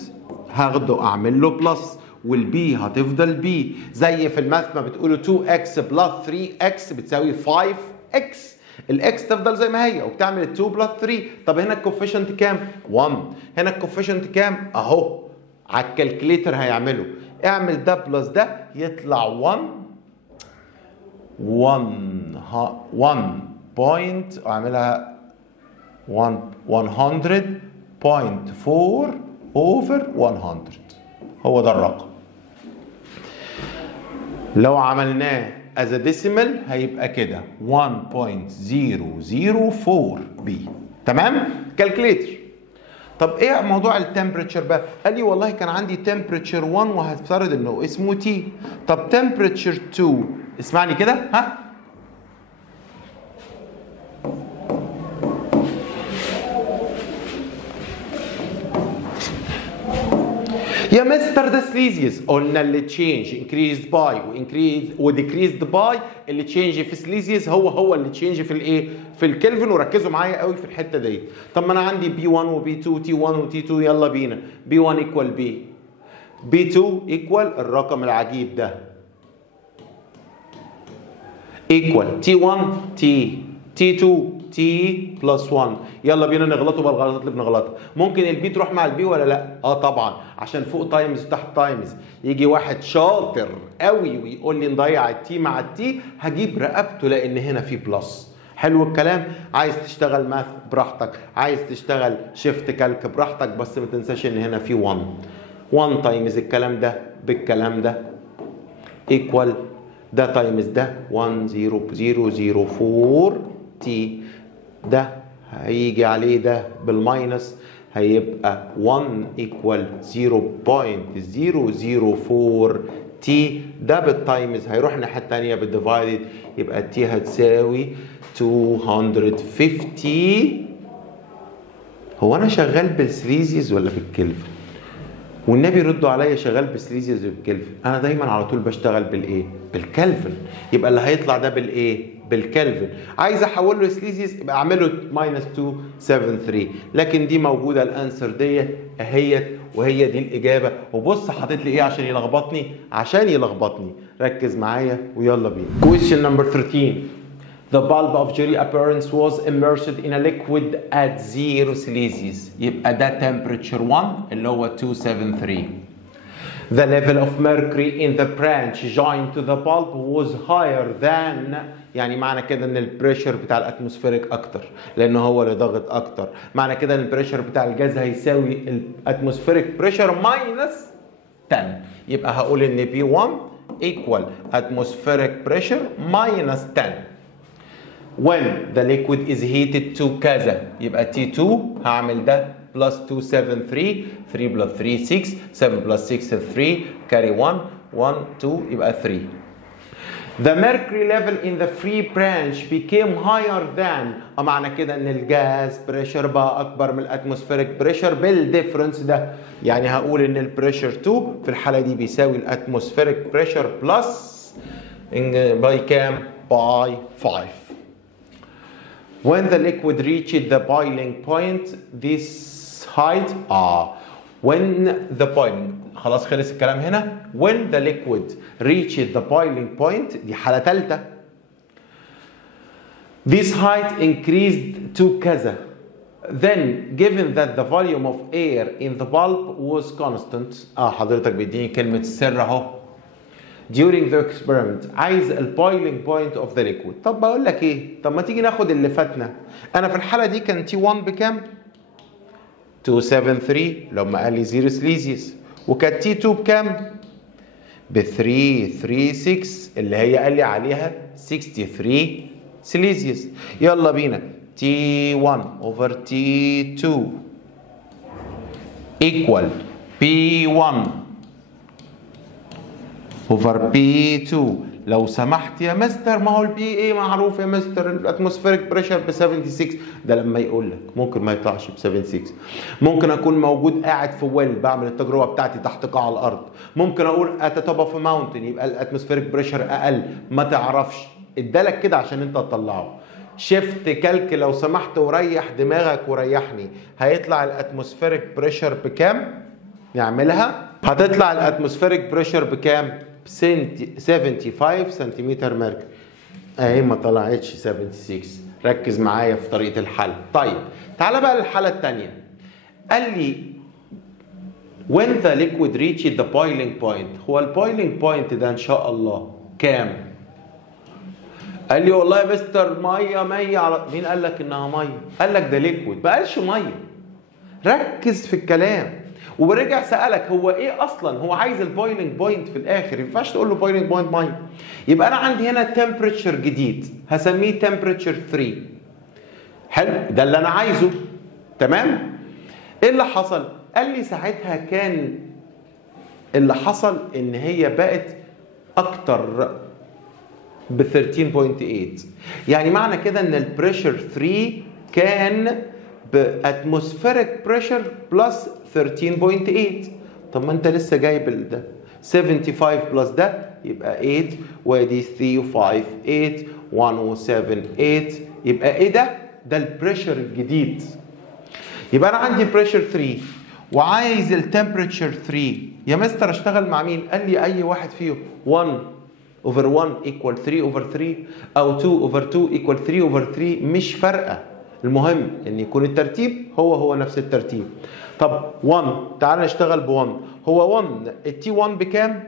هاخده اعمل له بلس، والبي هتفضل بي زي في الماث ما بتقولوا 2x بلس 3x بتساوي 5x، الاكس تفضل زي ما هي وبتعمل 2 بلس 3. طب هنا الكوفيشنت كام؟ 1. هنا الكوفيشنت كام؟ اهو على الكالكليتر هيعمله. اعمل ده بلس ده يطلع 1 بوينت، اعملها 100.4 over 100. هو ده الرقم. لو عملناه as a decimal هيبقى كده 1.004 بي. تمام؟ كالكليتر. طب ايه موضوع التمبريتشر بقى؟ قال لي والله كان عندي تمبريتشر 1 وهفترض انه اسمه تي. طب تمبريتشر 2 اسمعني كده، ها؟ يا مستر ده سليزيوس. قلنا اللي تشينج انكريزد باي وديكريزد باي، اللي تشينج في سليزيوس هو اللي تشينج في الايه؟ في الكلفن. وركزوا معايا قوي في الحته دي. طب ما انا عندي بي 1 وبي 2 تي 1 وتي 2، يلا بينا. بي 1 ايكوال بي، بي 2 ايكوال الرقم العجيب ده ايكوال تي 1 تي 2 تي بلس 1. يلا بينا نغلطوا بالغلطات اللي بنغلطها. ممكن البي تروح مع البي ولا لا؟ طبعا، عشان فوق تايمز وتحت تايمز. يجي واحد شاطر قوي ويقول لي نضيع التي مع التي، هجيب رقبته لان هنا في بلس. حلو الكلام. عايز تشتغل ماث براحتك، عايز تشتغل شيفت كالك براحتك، بس ما تنساش ان هنا في 1 تايمز الكلام ده بالكلام ده ايكوال ده تايمز ده 1.004 تي. ده هيجي عليه ده بالماينس هيبقى 1 ايكوال 0.004 تي. ده بالتايمز هيروح الناحيه الثانيه بالديفايدد، يبقى التي هتساوي 250. هو انا شغال بالسليزيز ولا بالكلفن؟ والنبي ردوا عليا شغال بالسليزيز بالكلفن. انا دايما على طول بشتغل بالايه؟ بالكلفن. يبقى اللي هيطلع ده بالايه؟ بالكلفن. عايز احوله لسليزيز يبقى اعمله ماينس 273، لكن دي موجوده الانسر ديت اهيت، وهي دي الاجابه. وبص حاطط لي ايه عشان يلخبطني؟ عشان يلخبطني. ركز معايا ويلا بينا. question number 13. The bulb of jelly appearance was immersed in a liquid at 0 Celsius. يبقى ده temperature 1 اللي هو 273. The level of mercury in the branch joined to the bulb was higher than، يعني معنى كده ان البريشر بتاع الاتموسفيريك اكتر لانه هو اللي ضاغط اكتر. معنى كده ان البريشر بتاع الجاز هيساوي الاتموسفيريك بريشر ماينس 10. يبقى هقول ان P1 equal atmospheric pressure minus 10. When the liquid is heated to كذا يبقى T2 هعمل ده plus 273 3 plus 3 6 7 plus 6 3 carry 1 1 2 يبقى 3. The mercury level in the free branch became higher than معنى كده ان الجاز بريشر بقى اكبر من الاتموسفيريك بريشر بالديفرنس ده. يعني هقول ان البريشر 2 في الحاله دي بيساوي الاتموسفيريك بريشر بلس باي كام؟ باي 5. When the liquid reached the boiling point this height when the boiling خلاص خلص الكلام هنا. When the liquid reached the boiling point دي حالة ثالثة. This height increased to كذا. Then given that the volume of air in the bulb was constant حضرتك بيديني كلمة السر اهو. During the experiment عايز ال boiling point of the liquid. طب بقول لك ايه؟ طب ما تيجي ناخد اللي فاتنا. انا في الحالة دي كان T1 بكام؟ 273 لما قال لي 0 سليزيوس. وكانت T2 بكام؟ ب 336 اللي هي قال لي عليها 63 سليزيوس. يلا بينا T1 over T2 equal P1 over P2. لو سمحت يا مستر ما هو البي ايه معروف يا مستر الاتموسفيريك بريشر ب 76. ده لما يقول لك ممكن ما يطلعش ب 76. ممكن اكون موجود قاعد في ويل بعمل التجربه بتاعتي تحت قاع الارض. ممكن اقول ات توب اوف ماونتن يبقى الاتموسفيريك بريشر اقل. ما تعرفش ادالك كده عشان انت تطلعه. شيفت كالك لو سمحت وريح دماغك وريحني. هيطلع الاتموسفيريك بريشر بكام؟ نعملها. هتطلع الاتموسفيريك بريشر بكام؟ 75 سنتيمتر ميركوري. اهي ما طلعتش 76. ركز معايا في طريقه الحل. طيب تعالى بقى للحاله الثانيه. قال لي when the liquid reached the boiling point. هو البويلينج بوينت ده ان شاء الله كام؟ قال لي والله يا مستر ميه على مين قال لك انها ميه؟ قال لك ده ليكويد ما قالش ميه. ركز في الكلام. ورجع سألك هو ايه اصلا؟ هو عايز البويلنج بوينت في الاخر. ما ينفعش تقول له بويلنج بوينت ميه. يبقى انا عندي هنا تمبريتشر جديد هسميه تمبريتشر 3. حلو ده اللي انا عايزه. تمام؟ ايه اللي حصل؟ قال لي ساعتها كان اللي حصل ان هي بقت اكتر ب 13.8. يعني معنى كده ان البريشر 3 كان باتموسفيريك بريشر بلس 13.8. طب ما انت لسه جايب ده 75 بلس ده يبقى 8 وادي 3 و5 8 1 و7 8 يبقى ايه ده؟ ده البريشر الجديد. يبقى انا عندي بريشر 3 وعايز التمبريتشر 3. يا مستر اشتغل مع مين؟ قال لي اي واحد فيهم. 1 over 1 equal 3 over 3 او 2 over 2 equal 3 over 3 مش فارقه. المهم ان يكون الترتيب هو نفس الترتيب. طب 1 تعال نشتغل ب1. هو 1 التي 1 بكام؟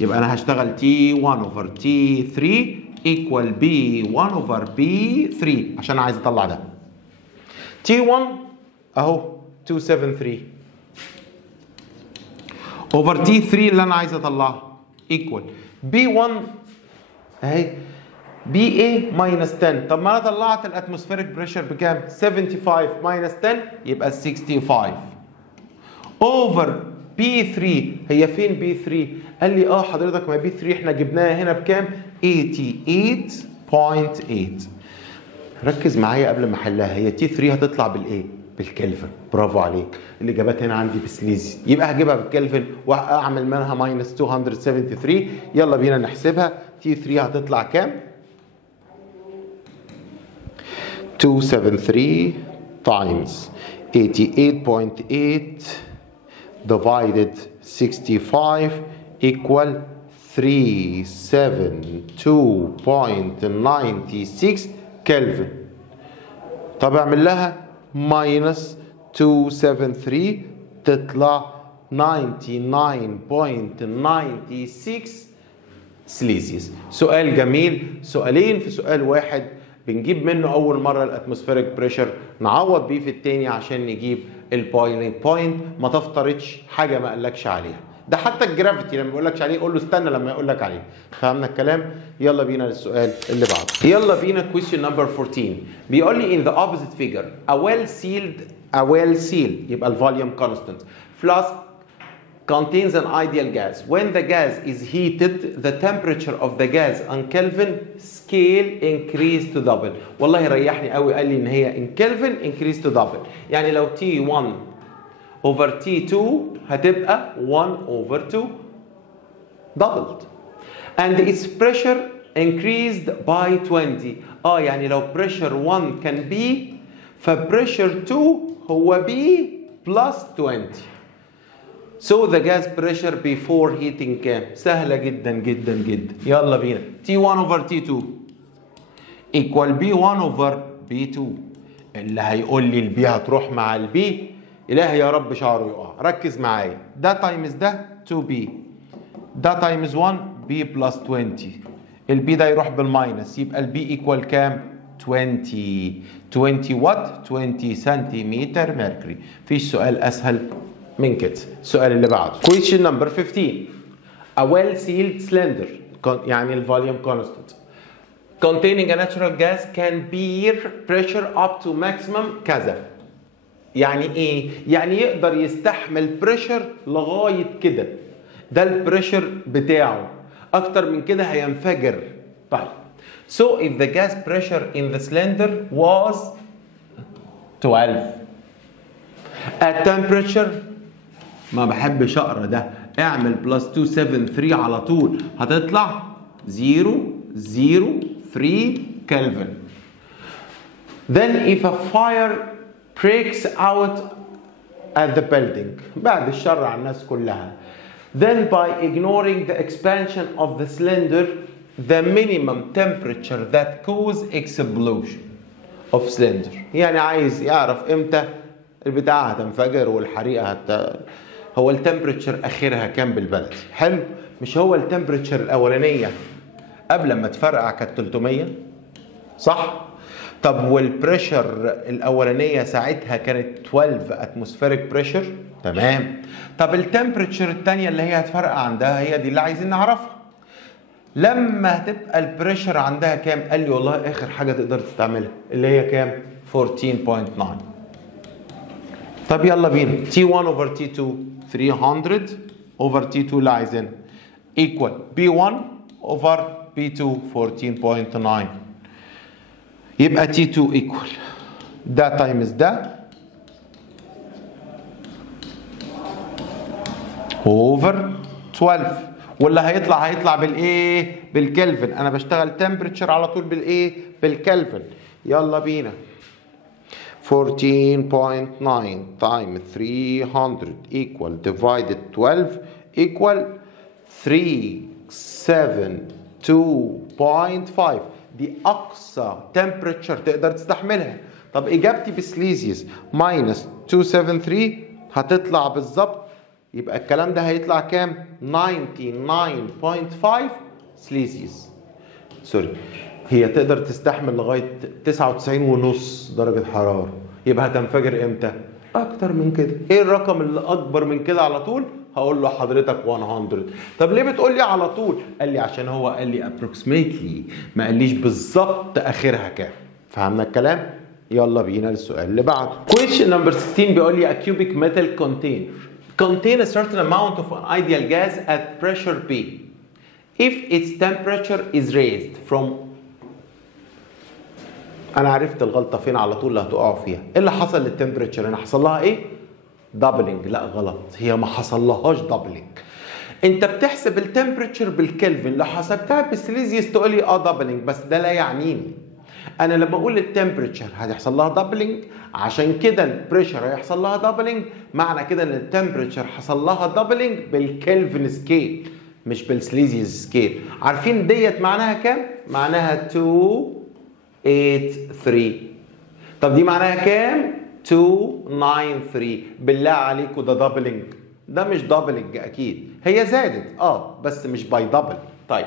يبقى انا هشتغل T1 over T3 equal B1 over B3 عشان عايز اطلع ده. T1 اهو 273 over T3 اللي انا عايز اطلعها equal B1 اهي BA minus 10. طب ما انا طلعت الاتموسفيريك بريشر بكام؟ 75 minus 10 يبقى 65 over B3. هي فين B3؟ قال لي حضرتك ما B3 احنا جبناها هنا بكام؟ 88.8. ركز معايا قبل ما احلها. هي T3 هتطلع بالايه؟ بالكلفن. برافو عليك. الاجابات هنا عندي بسليزي يبقى هجيبها بالكلفن واعمل منها minus 273. يلا بينا نحسبها. T3 هتطلع كام؟ 273 times 88.8 divided 65 equal 372.96 كلفن. طب اعمل لها minus 273 تطلع 99.96 سليزيوس. سؤال جميل. سؤالين في سؤال واحد. بنجيب منه اول مره الاتموسفيريك بريشر نعوض بيه في الثاني عشان نجيب البويلينج بوينت ما تفترضش حاجه ما قالكش عليها. ده حتى الجرافيتي لما بيقول لك عليه قول له استنى لما يقول لك عليه. فهمنا الكلام؟ يلا بينا للسؤال اللي بعده. يلا بينا question number 14. بيقول لي in the opposite figure a well sealed يبقى الفوليوم constant flask contains an ideal gas. When the gas is heated, the temperature of the gas on Kelvin scale increase to double. والله ريحني قوي قال لي ان هي in Kelvin increase to double. يعني لو T1 over T2 هتبقى 1 over 2 doubled. And its pressure increased by 20. يعني لو pressure 1 كان B فpressure 2 هو B plus 20. So the gas pressure before heating كام؟ سهلة جدا جدا جدا. يلا بينا. T1 over T2 equal B1 over B2. اللي هيقول لي البي هتروح مع البي إلهي يا رب شعره يقع. ركز معايا. ده تايمز ده 2B. ده تايمز 1 B plus 20. البي ده يروح بالماينس يبقى البي ايكوال كام؟ 20. 20 وات؟ 20 سنتيمتر ميركوري. مفيش سؤال أسهل من كده. السؤال اللي بعده question number 15. a well sealed cylinder يعني الفوليوم constant containing a natural gas can bear pressure up to maximum كذا. يعني ايه؟ يعني يقدر يستحمل بريشر لغايه كده. ده البريشر بتاعه. اكتر من كده هينفجر. طيب so if the gas pressure in the cylinder was 12 at temperature ما بحبش اقرا ده اعمل بلس 273 على طول هتطلع 003 كلفن. Then if a fire breaks out at the building بعد الشر على الناس كلها then by ignoring the expansion of the cylinder the minimum temperature that cause explosion of cylinder. يعني عايز يعرف امتى البتاعة هتنفجر والحريقة هو التمبريتشر اخرها كام بالبلدي؟ حلو؟ مش هو التمبريتشر الاولانيه قبل ما تفرقع كانت 300 صح؟ طب والبريشر الاولانيه ساعتها كانت 12 اتموسفيريك بريشر تمام. طب التمبريتشر الثانيه اللي هي هتفرقع عندها هي دي اللي عايزين نعرفها. لما هتبقى البريشر عندها كام؟ قال لي والله اخر حاجه تقدر تستعملها اللي هي كام؟ 14.9. طب يلا بينا T1 over T2 300 over T2 اللي عايزينها equal B1 over B2 14.9. يبقى T2 equal ده تايمز ده over 12 واللي هيطلع بالايه؟ بالكلفن. انا بشتغل تمبريتشر على طول بالايه؟ بالكلفن. يلا بينا 14.9 times 300 equal divided 12 equal 372.5. دي أقصى temperature تقدر تستحملها. طب إجابتي بسليزيوس minus 273 هتطلع بالظبط يبقى الكلام ده هيطلع كام؟ 99.5 سليزيوس. سوري هي تقدر تستحمل لغايه 99.5 درجه حراره. يبقى هتنفجر امتى؟ اكتر من كده. ايه الرقم اللي اكبر من كده على طول؟ هقول له حضرتك 100. طب ليه بتقول لي على طول؟ قال لي عشان هو قال لي approximately ما قاليش بالظبط اخرها كام. فهمنا الكلام؟ يلا بينا للسؤال اللي بعده. question number 16 بيقول لي a cubic metal contain a certain amount of an ideal gas at pressure P if its temperature is raised from. انا عرفت الغلطه فين على طول اللي هتقعوا فيها. ايه اللي حصل للتمبريتشر هنا؟ حصل لها ايه؟ دبلنج. لا غلط، هي ما حصلهاش دبلنج. انت بتحسب التمبريتشر بالكلفن، لو حسبتها بالسيليزيوس تقول لي دبلنج، بس ده لا يعنيني. انا لما اقول التمبريتشر هيحصل لها دبلنج عشان كده البريشر هيحصل لها دبلنج، معنى كده ان التمبريتشر حصل لها دبلنج بالكلفن سكيل مش بالسيليزيوس سكيل. عارفين ديت معناها كام؟ معناها 283. طب دي معناها كام؟ 293. بالله عليكم ده دبلنج؟ ده مش دبلنج اكيد، هي زادت بس مش باي دبل. طيب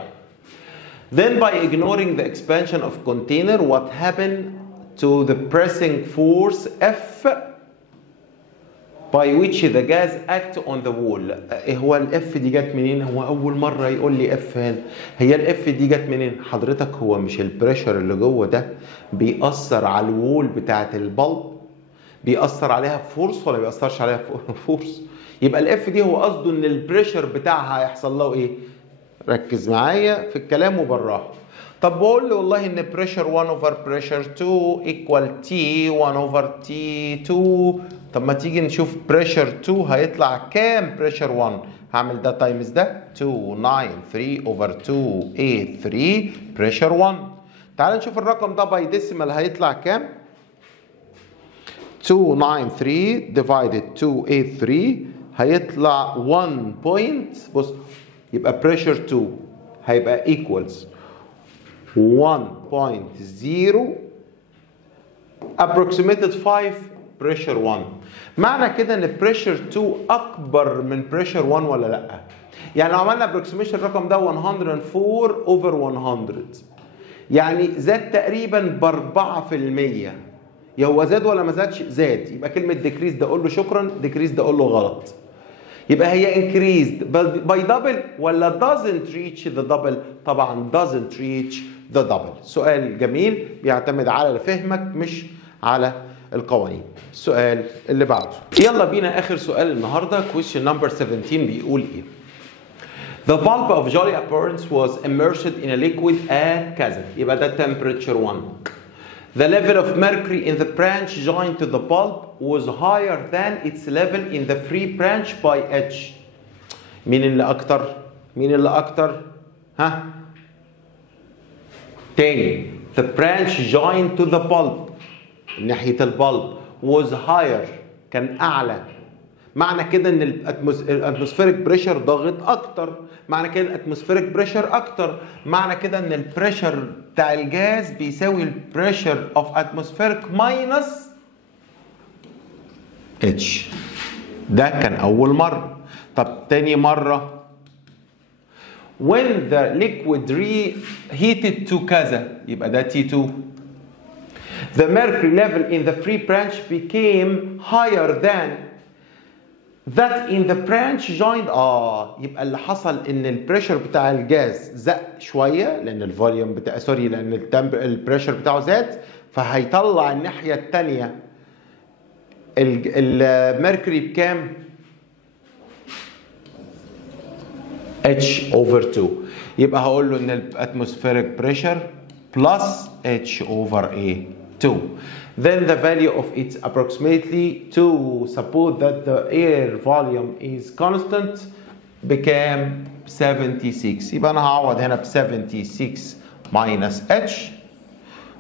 then by ignoring the expansion of container what happened to the pressing force F by which the gas act on the wall. هو الاف دي جت منين؟ هو اول مره يقول لي اف هنا. هي الاف دي جت منين حضرتك؟ هو مش البريشر اللي جوه ده بيأثر على الوول بتاعت البلب؟ بيأثر عليها فورس ولا بيأثرش عليها فورس؟ يبقى الاف دي هو قصده ان البريشر بتاعها هيحصل له ايه؟ ركز معايا في الكلام وبالراحه. طب بقول له والله ان بريشر 1 اوفر بريشر 2 ايكوال تي 1 اوفر تي 2. طب ما تيجي نشوف بريشر 2 هيطلع كام بريشر 1؟ هعمل ده تايمز ده 293 اوفر 283 بريشر 1. تعال نشوف الرقم ده باي ديسيمال هيطلع كام؟ 293 ديفايدد 283 هيطلع 1 بوينت. بص يبقى بريشر 2 هيبقى ايكوالز 1.0 approximated 5 pressure 1. معنى كده ان pressure 2 اكبر من pressure 1 ولا لا؟ يعني لو عملنا approximation الرقم ده 104 over 100 يعني زاد تقريبا ب 4%. يا هو زاد ولا ما زادش؟ زاد. يبقى كلمه decrease ده اقول له شكرا، decrease ده اقول له غلط. يبقى هي increased by double ولا doesn't reach the double؟ طبعا doesn't reach the double. سؤال جميل بيعتمد على فهمك مش على القوانين. السؤال اللي بعده يلا بينا اخر سؤال النهارده question number 17 بيقول ايه؟ The bulb of Jolly Appearance was immersed in a liquid at كذا. يبقى ده temperature 1. The level of mercury in the branch joined to the bulb was higher than its level in the free branch by H. مين اللي أكتر؟ مين اللي أكتر؟ ها؟ تاني. The branch joined to the bulb ناحية البلب was higher كان أعلى. معنى كده ان الاتموسفيريك بريشر ضاغط اكتر. معنى كده الاتموسفيريك بريشر اكتر. معنى كده ان البريشر بتاع الجاز بيساوي البريشر اوف اتموسفيريك ماينس اتش. ده كان اول مره. طب تاني مره when the liquid reheated to كذا يبقى ده T2. The mercury level in the free branch became higher than that in the branch joined. يبقى اللي حصل ان البريشر بتاع الجاز زق شويه لان الفوليوم بتاع لان البريشر بتاعه زاد فهيطلع الناحيه الثانيه الميركوري بكام؟ H over 2. يبقى هقول له ان الاتموسفيريك بريشر بلس H over A 2. Then the value of it approximately to suppose that the air volume is constant became 76. يبقى انا هعوض هنا ب 76 minus H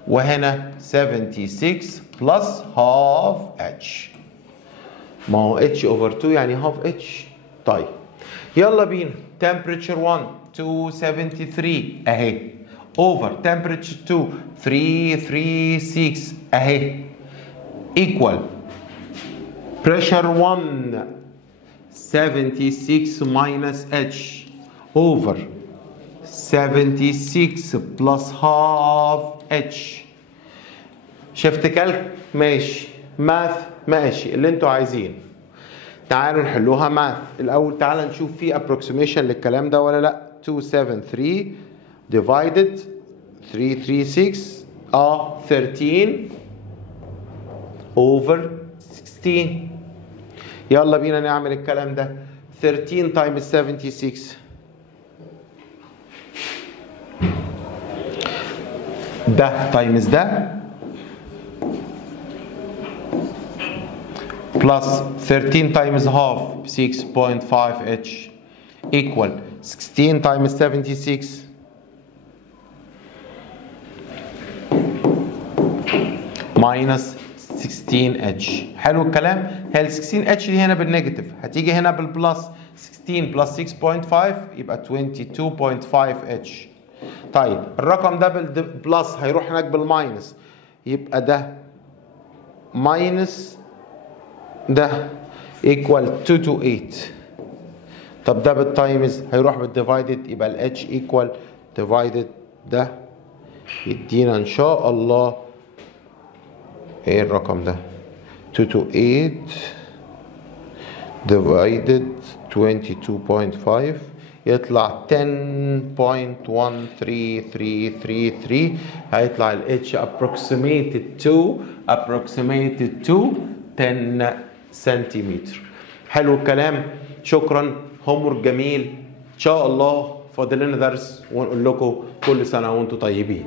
وهنا 76 plus half H. ما هو H over 2 يعني half H. طيب يلا بينا temperature 1 273 اهي over temperature 2 336 اهي equal pressure 1 76 minus H over 76 plus half H. شفت كالك ماشي، ماث ماشي، اللي انتوا عايزينه. تعالوا نحلوها ماث. الاول تعالوا نشوف في approximation للكلام ده ولا لا. 273 divided 336 13 over 16. يلا بينا نعمل الكلام ده. 13 times 76 ده times ده plus 13 times half 6.5 H equal 16 times 76 minus 16H. حلو الكلام. هي ال 16H دي هنا بالنيجاتيف هتيجي هنا بالبلس. 16 بلس 6.5 يبقى 22.5H. طيب الرقم ده بالبلس هيروح هناك بالماينس يبقى ده ماينس ده equal 228. طب ده بالتايمز هيروح بالديفايدد يبقى ال H equal divided ده يدينا ان شاء الله ايه الرقم ده 228 divided 22.5 يطلع 10.13333. هيطلع ال H approximated to 10 سنتيمتر. حلو الكلام، شكرا. هومورك جميل ان شاء الله. فاضل لنا درس ونقول لكم كل سنه وانتم طيبين.